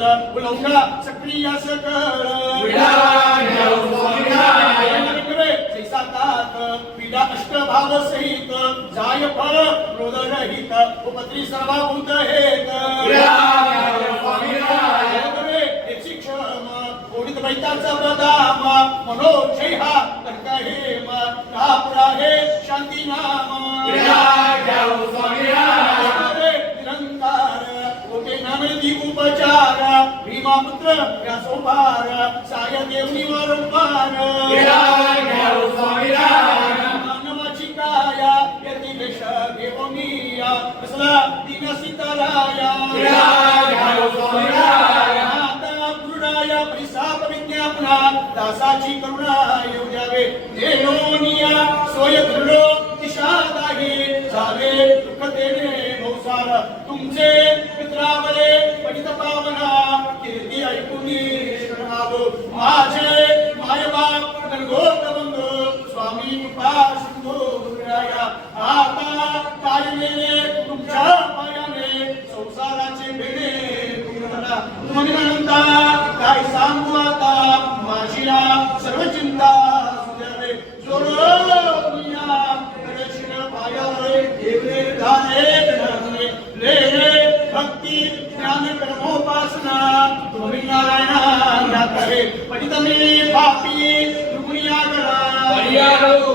सक्रिय सकळ पीडा अष्टभाव सहित जाय फळ क्रोध रहित उपत्री सर्वाभूत हेत वैताचा प्रदाम मनोक्षय हा कर्क हेम कापुरा हे शांती नाम पुत्र व्यासो भार साया देवनी वर पार मानवाची काया यती वेश देव मिया असला दिन सीताराया कृणाया परिसाप विज्ञापना. दासाची करुणा योग्यावे देवनिया सोय दृढो दिशा दाही झाले दुःख देणे नवसार. तुमचे पित्रावले భావన కీర్తి ఐకుని ఆదు మాజే पापी दुनिया करा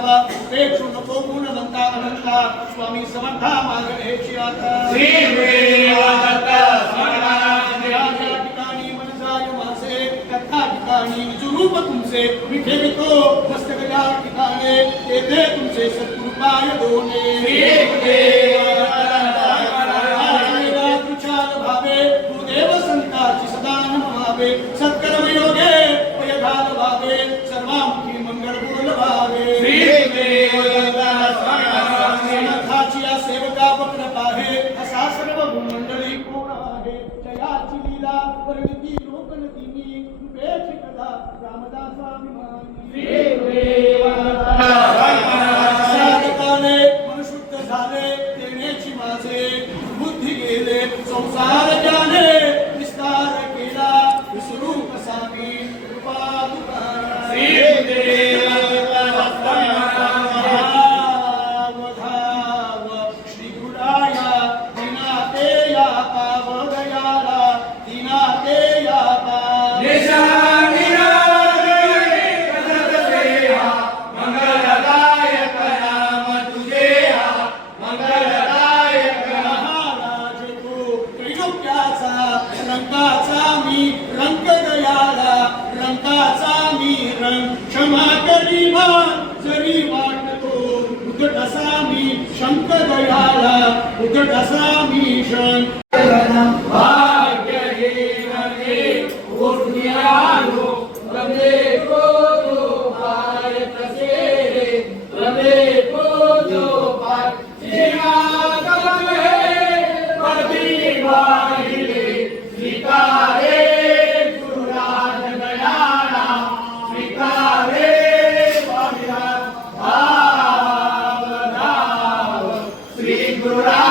बाबा उपेक्षु नको गुण म्हणता म्हणता स्वामी समर्था मागण्याची श्री ठिकाणी मनसाय मासे कथा ठिकाणी निजरूप तुमचे मी ठेवितो ठिकाणे येथे तुमचे सद्गुरुपाय दोने तुझ्या भावे देव संताची सदा नमावे सत्य झाले देण्याची माझे बुद्धी गेले संसार Durán.